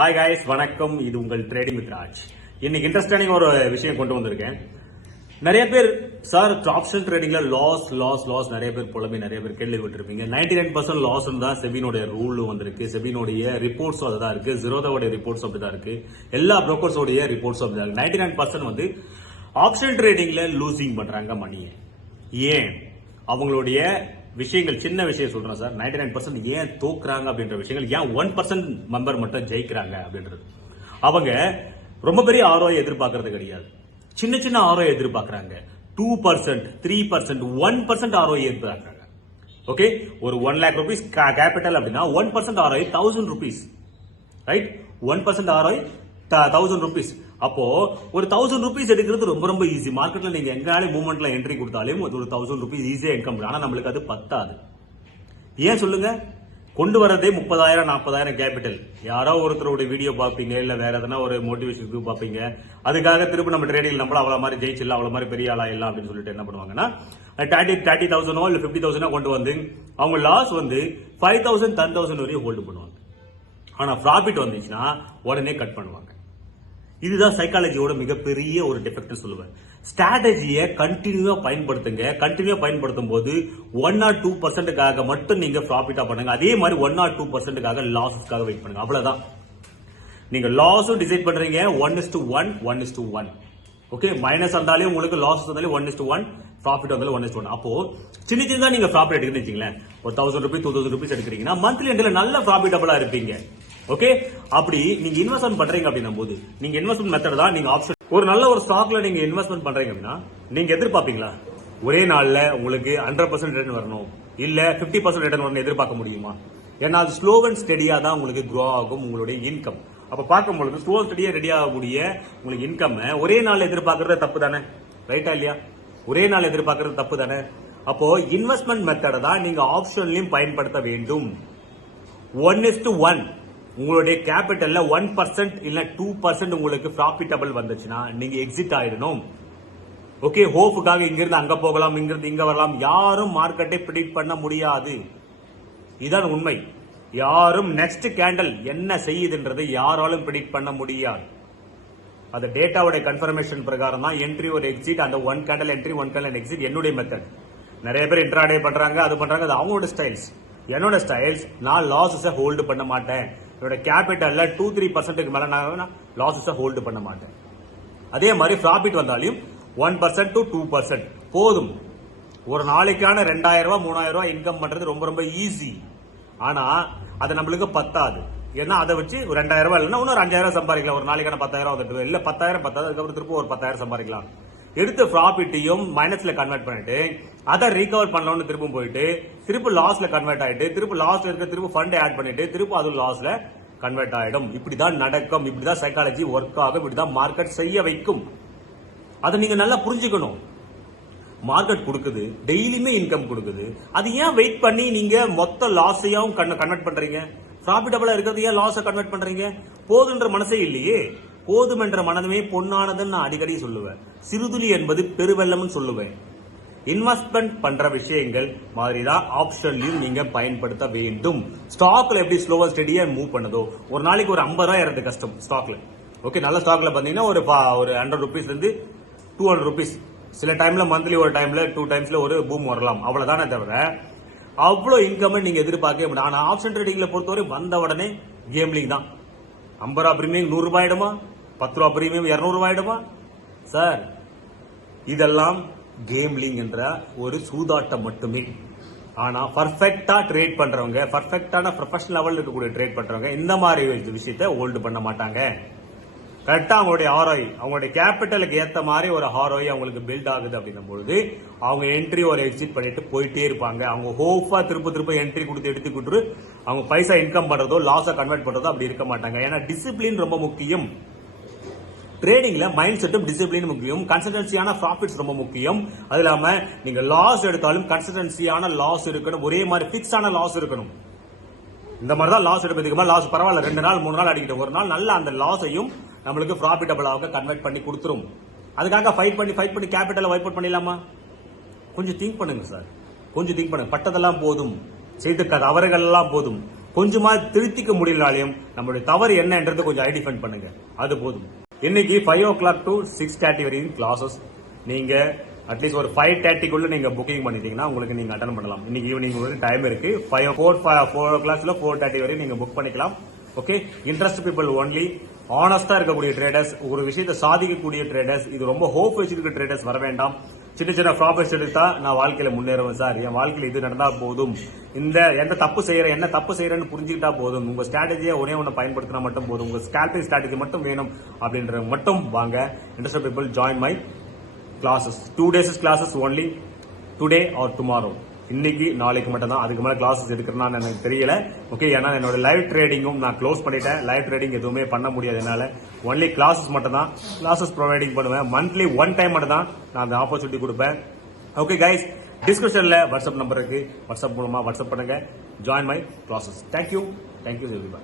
Hi guys வணக்கம். இது உங்கள் ட்ரேடிங் வித் ராஜ் இன்னைக்கு இன்ட்ரெஸ்டான ஒரு விஷயம் கொண்டு வந்திருக்கேன். நிறைய பேர் சார் ஆப்ஷன் ட்ரேடிங்ல லாஸ் லாஸ் லாஸ் நிறைய பேர் புலம்பி நிறைய பேர் கேள்விப்பட்டிருப்பீங்க. நைன்டி நைன் பர்சன்ட் லாஸ் தான் செபினுடைய ரூல் வந்திருக்கு. செபினுடைய ரிப்போர்ட்ஸும் அதுதான் இருக்கு. ஜிரோதாவுடைய ரிப்போர்ட்ஸ் அப்படிதான் இருக்கு. எல்லா ப்ரோக்கர்ஸோடைய ரிப்போர்ட்ஸும் அப்படிதான் இருக்கு. நைன்டி நைன் பர்சன்ட் வந்து ஆப்ஷன் ட்ரேடிங்ல லூசிங் பண்றாங்க மணியை ஏன்? அவங்களுடைய விஷயங்கள் சின்ன விஷயம் சொல்றேன் சார். 99% நைன் பர்சன்ட் ஏன் தோக்குறாங்க அப்படின்ற விஷயங்கள் ஏன் ஒன் பர்சன்ட் மெம்பர் மட்டும் ஜெயிக்கிறாங்க அப்படின்றது. அவங்க ரொம்ப பெரிய ஆர்வம் எதிர்பார்க்கறது கிடையாது. சின்ன சின்ன ஆர்வம் எதிர்பார்க்கறாங்க. Two percent three percent one percent ROI எதிர்பார்க்கறாங்க. Okay ஒரு ஒன் லேக் ருபீஸ் கேபிட்டல் அப்படின்னா one percent ROI thousand rupees right one percent ROI thousand rupees அப்போ ஒரு தௌசண்ட் ருபீஸ் எடுக்கிறது ரொம்ப ரொம்ப ஈஸி மார்க்கெட்ல நீங்க எங்கனாலே மூவ்மெண்ட்ல என்ட்ரி கொடுத்தாலும் அது ஒரு தௌசண்ட் ருபீஸ் ஈஸியா இன்கம் ஆனா நம்மளுக்கு அது பத்தாது. ஏன் சொல்லுங்க? கொண்டு வரதே முப்பதாயிரம் நாற்பதாயிரம் கேபிட்டல் யாரோ ஒருத்தரோட வீடியோ பார்ப்பீங்க இல்ல வேற எதனா ஒரு மோட்டிவேஷன் வியூ பார்ப்பீங்க. அதுக்காக திரும்ப நம்ம ட்ரேடிங் நம்மள அவ்வளவு மாதிரி ஜெயிச்சிடலாம் அவ்வளவு மாதிரி பெரிய ஆளா இல்ல அப்படின்னு சொல்லிட்டு என்ன பண்ணுவாங்கன்னா தேர்ட்டி தேர்ட்டி தௌசண்டோ இல்ல பிப்டி தௌசண்டோ கொண்டு வந்து அவங்க லாஸ் வந்து ஃபைவ் தௌசண்ட் டென் தௌசண்ட் வரையும் ஹோல்டு பண்ணுவாங்க. ஆனா ப்ராஃபிட் வந்துச்சுன்னா உடனே கட் பண்ணுவாங்க. இதுதான் சைக்காலஜியோட மிகப்பெரிய ஒரு டிஃபெக்ட் சொல்லுவேன். ஸ்ட்ராட்டஜியை கண்டினியூவா பயன்படுத்துங்க. கண்டினியூவா பயன்படுத்தும் போது ஒன் ஆர் டூ பர்சன்ட்டுக்காக மட்டும் நீங்க ப்ராஃபிட்டா பண்ணுங்க. அதே மாதிரி ஒன் ஆர் டூ பர்சன்ட்டுக்காக லாஸஸ்க்காக வெயிட் பண்ணுங்க. அவ்வளவுதான். நீங்க லாஸும் டிசைட் பண்றீங்க. One is to one one is to one okay minus வந்தாலே உங்களுக்கு லாஸ் வந்தாலே one is to one profit வந்தாலும் ஒன் இஸ் ஒன் அப்போ சின்ன சின்னதா நீங்க ப்ராஃபிட் எடுக்கணும்னு வச்சுங்களேன் ஒரு thousand rupees two thousand rupees எடுக்கிறீங்கன்னா மந்த்லி எண்டில் நல்ல ப்ராஃபிட்டபிளா இருப்பீங்க. ஓகே அப்படி நீங்க இன்வெஸ்ட்மெண்ட் பண்றீங்க அப்படின்னும் போது நீங்க இன்வெஸ்ட்மெண்ட் மெத்தட் தான் நீங்க ஆப்ஷன் ஒரு நல்ல ஒரு ஸ்டாக்ல நீங்க இன்வெஸ்ட்மெண்ட் பண்றீங்க அப்படின்னா நீங்க எதிர்பார்ப்பீங்களா? ஒரே நாள்ல உங்களுக்கு ஹண்ட்ரட் பர்சன்ட் ரிட்டர்ன் வரணும். இல்ல 50% பர்சன்ட் ரிட்டர்ன் வரணும் எதிர்பார்க்க முடியுமா? ஏன்னா அது ஸ்லோ அண்ட் ஸ்டெடியா தான் உங்களுக்கு க்ரோ ஆகும் உங்களுடைய இன்கம் அப்ப பார்க்கும்பொழுது ஸ்லோ அண்ட் ஸ்டெடியா ரெடி ஆகக்கூடிய உங்களுக்கு இன்கம் ஒரே நாள் எதிர்பார்க்கறது தப்பு தானே? ரைட்டா இல்லையா? ஒரே நாள் எதிர்பார்க்கறது தப்பு தானே? அப்போ இன்வெஸ்ட்மெண்ட் மெத்தடை தான் நீங்க ஆப்ஷன்லயும் பயன்படுத்த வேண்டும். ஒன் இஸ் டு ஒன் உங்களுடைய கேபிட்டல்ல ஒன் பர்சன்ட் இல்ல டூ பர்சன்ட் உங்களுக்கு ப்ராஃபிட்டபிள் வந்துச்சுன்னா நீங்க எக்ஸிட் ஆயிடணும். ஓகே ஹோப்புக்காக இங்கிருந்து அங்க போகலாம் இங்கிருந்து இங்க வரலாம். யாரும் மார்க்கெட்டை ப்ரிடிக்ட் பண்ண முடியாது. இதுதான் உண்மை. யாரும் நெக்ஸ்ட் கேண்டல் என்ன செய்யுதுன்றதை யாராலும் ப்ரிடிக்ட் பண்ண முடியாது. அந்த டேட்டாவோட கன்ஃபர்மேஷன் பிரகாரம் தான். என்ட்ரி ஒரு எக்ஸிட் அந்த one candle entry one candle exit என்னுடைய மெத்தட் நிறைய பேர் இன்ட்ராடே பண்றாங்க அது பண்றாங்க அது அவங்களோட ஸ்டைல்ஸ் என்னோட ஸ்டைல்ஸ் நான் லாஸஸை ஹோல்டு பண்ண மாட்டேன். என்னோட கேபிட்டல்ல டூ த்ரீ பர்சன்ட்டுக்கு மேல நான் லாஸஸை ஹோல்டு பண்ண மாட்டேன். அதே மாதிரி ப்ராஃபிட் வந்தாலும் one percent to two percent போதும். ஒரு நாளைக்கான ரெண்டாயிரம் ரூபா மூணாயிரம் ரூபா இன்கம் பண்றது ரொம்ப ரொம்ப ஈஸி ஆனா அது நம்மளுக்கு பத்தாது. ஏன்னா அதை வச்சு ஒரு ரெண்டாயிரம் ரூபாய் இல்லைன்னா இன்னொரு அஞ்சாயிரம் சம்பாதிக்கலாம். ஒரு நாளைக்கான பத்தாயிரம் வந்துட்டு இல்ல பத்தாயிரம் பத்தாயிரம் அதுக்கப்புறம் திருப்பி ஒரு பத்தாயிரம் சம்பாதிக்கலாம். எடுத்த ப்ராஃபிட்டையும் மைனஸ்ல கன்வெர்ட் பண்ணிட்டு அதை ரீகவர் பண்ணலாம்னு திரும்பவும் போயிட்டு திரும்ப லாஸ்ல கன்வெர்ட் ஆயிட்டு திருப்பி லாஸ்ல இருக்க திரும்ப ஃபண்ட் ஆட் பண்ணிட்டு திருப்பி அது லாஸ்ல கன்வெர்ட் ஆயிடும். இப்படிதான் நடக்கும். இப்படிதான் சைக்காலஜி ஒர்க் ஆகும். இப்படிதான் மார்க்கெட் செய்ய வைக்கும். அதை நீங்க நல்லா புரிஞ்சுக்கணும். மார்க்கெட் கொடுக்குது. டெய்லியுமே இன்கம் கொடுக்குது. அது ஏன் வெயிட் பண்ணி நீங்க மொத்த லாஸையும் கன்வெர்ட் பண்றீங்க? ப்ராஃபிட்டபிளா இருக்கிறது ஏன் லாஸை கன்வெர்ட் பண்றீங்க? போதுன்ற மனசே இல்லையே. போதும் என்ற மனதுமே பொன்னானதுன்னு நான் அடிக்கடி சொல்லுவேன். சிறுதுளி என்பது பெருவெள்ளம்னு சொல்லுவேன். இன்வெஸ்ட்மெண்ட் பண்ற விஷயங்கள் மாதிரி தான் ஆப்ஷன்லயும் நீங்க பயன்படுத்த வேண்டும். ஸ்டாக்ல எப்படி ஸ்லோவா ஸ்டெடியா மூவ் பண்ணுதோ? ஒரு நாளைக்கு ஒரு ஐம்பது ரூபாய் இறந்து கஷ்டம் ஸ்டாக்ல ஓகே நல்ல ஸ்டாக்ல பாத்தீங்கன்னா ஒரு பா- ஒரு ஹண்ட்ரட் ருபீஸ்ல இருந்து டூ ஹண்ட்ரட் ருபீஸ் சில டைம்ல மந்த்லி ஒரு டைம்ல டூ டைம்ஸ்ல ஒரு பூம் வரலாம். அவ்வளவுதானே தவிர அவ்வளோ இன்கம் நீங்க எதிர்பார்க்கவே முடியும் ஆனா ஆப்ஷன் ட்ரேடிங்ல பொறுத்தவரை வந்த உடனே கேம்லிங் தான். ஐம்பது ரூபா பிரீமியம் நூறு ரூபாய் ஆயிடுமா? பத்து ரூபா பிரீமியம் இருநூறு ஆயிடுமா? சார் இதெல்லாம் கேம்லிங் என்ற ஒரு சூதாட்டம் மட்டுமே. ஆனா பர்ஃபெக்டா ட்ரேட் பண்றவங்க பர்ஃபெக்டான ப்ரொஃபஷனல் லெவல் இருக்கக்கூடிய ட்ரேட் பண்றவங்க இந்த மாதிரி விஷயத்தை ஹோல்டு பண்ண மாட்டாங்க. கரெக்டா அவங்களுடைய ஆர்ஐ அவங்களுடைய கேபிட்டலுக்கு ஏத்த மாதிரி ஒரு ஆர்ஐ அவங்களுக்கு பில்ட் ஆகுது அப்படின்னும் பொழுது அவங்க என்ட்ரி ஒரு எக்ஸிட் பண்ணிட்டு போயிட்டே இருப்பாங்க. அவங்க ஹோப்பா திருப்ப திருப்ப என்ட்ரி கொடுத்து எடுத்து அவங்க பைசா இன்கம் பண்றதோ லாஸை கன்வெர்ட் பண்றதோ அப்படி இருக்க மாட்டாங்க. ஏன்னா டிசிப்ளின் ரொம்ப முக்கியம். ட்ரேடிங்ல மைண்ட் செட்டும் டிசிப்ளின் முக்கியம். கன்சல்டன்சியான ப்ராஃபிட்ஸ் ரொம்ப முக்கியம். அது இல்லாம நீங்க லாஸ் எடுத்தாலும் கன்சல்டன்சியான லாஸ் இருக்கணும். ஒரே மாதிரி பிக்ஸான லாஸ் இருக்கணும். இந்த மாதிரி தான் லாஸ் எடுப்பதுக்கு லாஸ் பரவாயில்ல. ரெண்டு நாள் மூணு நாள் அடிக்கிட்டு ஒரு நாள் நல்ல அந்த லாஸையும் நம்மளுக்கு ப்ராஃபிட்டபிளாக கன்வெர்ட் பண்ணி கொடுத்துரும். அதுக்காக ஃபைட் பண்ணி ஃபைட் பண்ணி கேபிட்டலை வைப் அவுட் பண்ணிடலாமா? கொஞ்சம் திங்க் பண்ணுங்க சார் கொஞ்சம் திங்க் பண்ணுங்க. பட்டதெல்லாம் போதும். செய்த தவறுகள் எல்லாம் போதும். கொஞ்சமா திருத்திக்க முடியலனாலையும் நம்மளுடைய தவறு என்னன்றது கொஞ்சம் ஐடென்டிஃபை பண்ணுங்க. அது போதும். இன்னைக்கு five o'clock to six thirty வரைக்கும் கிளாஸஸ் நீங்க அட்லீஸ்ட் ஒரு ஃபைவ் தேர்ட்டிக்குள்ள நீங்க புக்கிங் பண்ணிட்டீங்கன்னா உங்களுக்கு நீங்க அட்டன் பண்ணலாம். இன்னைக்கு ஈவினிங் ஒரு டைம் இருக்கு. ஃபைவ் ஃபோர் ஃபோர் ஓ கிளாக்ல ஃபோர் தேர்ட்டி வரையும் நீங்க புக் பண்ணிக்கலாம். ஓகே இன்ட்ரெஸ்ட் பீப்புள் ஒன்லி ஆனஸ்டா இருக்கக்கூடிய ட்ரேடர்ஸ் ஒரு விஷயத்தை சாதிக்கக்கூடிய ட்ரேடர்ஸ் இது ரொம்ப ஹோப் வச்சிருக்க ட்ரேடர்ஸ் வர வேண்டாம். சின்ன சின்ன ப்ராப்ளம்ஸ் எடுத்தா நான் வாழ்க்கையில முன்னேறுவேன் சார். என் வாழ்க்கையில இது நடந்தா போதும். இந்த எந்த தப்பு செய்யறேன் என்ன தப்பு செய்யறேன்னு புரிஞ்சுக்கிட்டா போதும். உங்க ஸ்ட்ராட்டஜியை ஒரே ஒன்று பயன்படுத்தினா மட்டும் போதும். உங்க ஸ்கேல்பிங் ஸ்ட்ராட்டஜி மட்டும் வேணும் அப்படின்ற மட்டும் வாங்க. Interest people join my classes two days classes only today or tomorrow இன்னைக்கு நாளைக்கு மட்டும் தான் அதுக்கு மேல கிளாஸஸ் எடுக்கிறேன்னு எனக்கு தெரியல. ஓகே ஏன்னா என்னோட லைவ் ட்ரேடிங்கும் நான் க்ளோஸ் பண்ணிட்டேன். லைவ் ட்ரேடிங் எதுவுமே பண்ண முடியாது என்னால. ஒன்லி கிளாஸஸ் மட்டும் தான் கிளாஸஸ் ப்ரொவைடிங் பண்ணுவேன். மந்த்லி ஒன் டைம் மட்டும் தான் நான் அந்த ஆப்பர்ச்சுனிட்டி கொடுப்பேன். ஓகே கைஸ் டிஸ்கிரிப்ஷன்ல வாட்ஸ்அப் நம்பருக்கு வாட்ஸ்அப் மூலமா வாட்ஸ்அப் பண்ணுங்க. Join my classes thank you thank you everybody